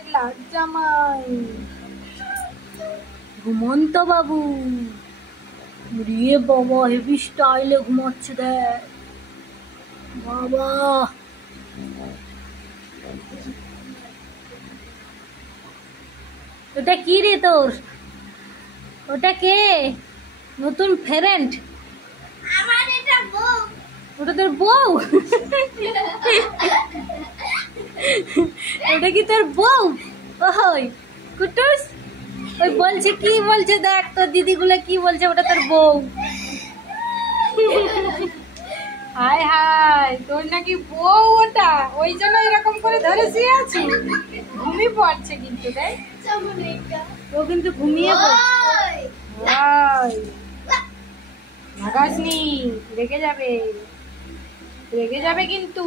আমাদের লাট জামাই ঘুমন্ত বাবু। রে বাবা হেভি স্টাইলে ঘুমাচ্ছে দেখ বাবা। ওটা কি রে তোর? ওটা কে? নতুন ফ্রেন্ড? আমার এটা বউ। ওটা তোর বউ? ওটা কি তোর বউ? ওই কুটুস ওই বলছে কি বলছে দেখ তোর দিদিগুলো কি বলছে ওটা তোর বউ। হাই হাই তোর নাকি বউ ওটা, ওই জন্য এরকম করে ধরে শুয়ে আছি। ঘুমিয়ে পড়ছে কিন্তু দেখ, ও কিন্তু ঘুমিয়ে পড়ছে। লাগাসনি, রেগে যাবে, রেগে যাবে কিন্তু।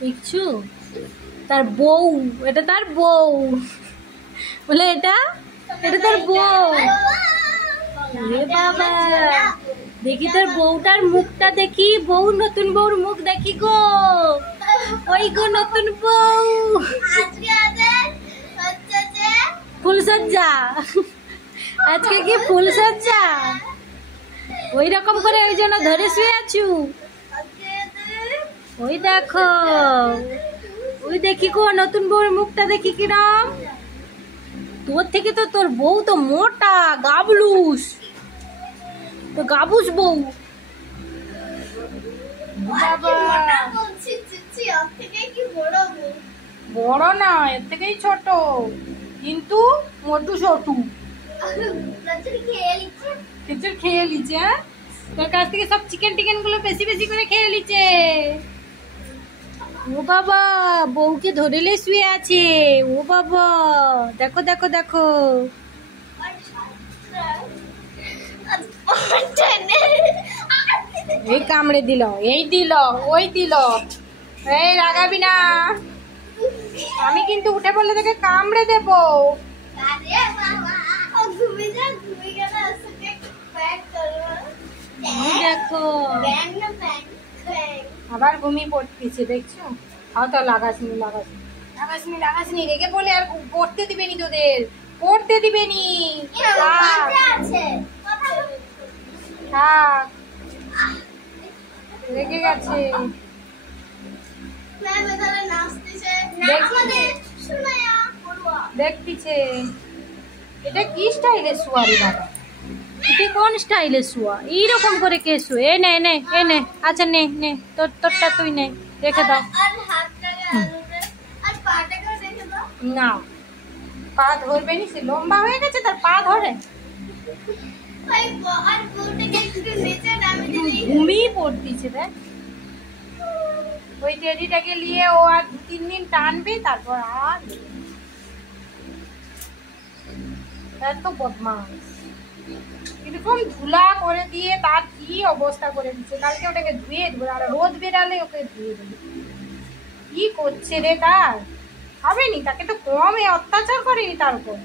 দেখছো তার বউ, এটা তার বউ বলে, এটা এটা তার বউ। রে বাবা দেখি তোর বউটার মুখটা দেখি, বউ নতুন বউর মুখ দেখি গো। ওই গো নতুন বউ, ফুলসজ্জা আজকে কি ফুলসজ্জা? ওই রকম করে ওই জন্য ধরে শুয়ে আছু। ওই দেখো, ওই দেখি গো নতুন বউর মুখটা দেখি কিরম। তোর থেকে তো তোর বউ তো মোটা গাবলুস, তো গাবুস বউ। বড় না, এর থেকেই ছোট, কিন্তু মোটু ছোটু। খিচুড়ি খেয়ে লিছে, তোর কাছ থেকে সব চিকেন টিকেন গুলো বেশি বেশি করে খেয়ে লিছে। ও বাবা বউকে ধরেলে শুয়ে আছে। ও বাবা দেখো দেখো দেখো, এই কামড়ে দিল, এই দিল, ওই দিল। এই রাগাবি না, আমি কিন্তু উঠে পড়লে তোকে কামড়ে দেবো। দেখো আবার ঘুমিয়ে পড়তেছে দেখছো। তাও তো লাগাসনি লাগাসনি লাগাসনি লাগাসনি, রেগে বলে আর পড়তে দিবেনি, তোদের পড়তে দিবেনি। থাক, রেগে গেছে। দেখতিছে এটা কি স্টাইলের শোয়া রে বাবা, এটা কোন স্টাইলের শোয়া? এইরকম করে কে শোয়? এ নে নে, এ নে, আচ্ছা নে নে, তোরটা তুই নে, রেখে দাও। না পা ধরবে নি, সে লম্বা হয়ে গেছে, তার পা ধরে। ঘুমিয়ে পড়তিছে দেখ। ওই টেডিটাকে নিয়ে ও আর 2-3 দিন টানবে, তারপর আর এত বদমাস। এরকম ধুলা করে দিয়ে তার কি অবস্থা করে দিচ্ছে। কালকে ওটাকে ধুয়ে দেবো, আর রোদ বেরালে ওকে ধুয়ে দেবো। কি করছে রে তার? হবেনি, তাকে তো কম অত্যাচার করেনি তার উপর।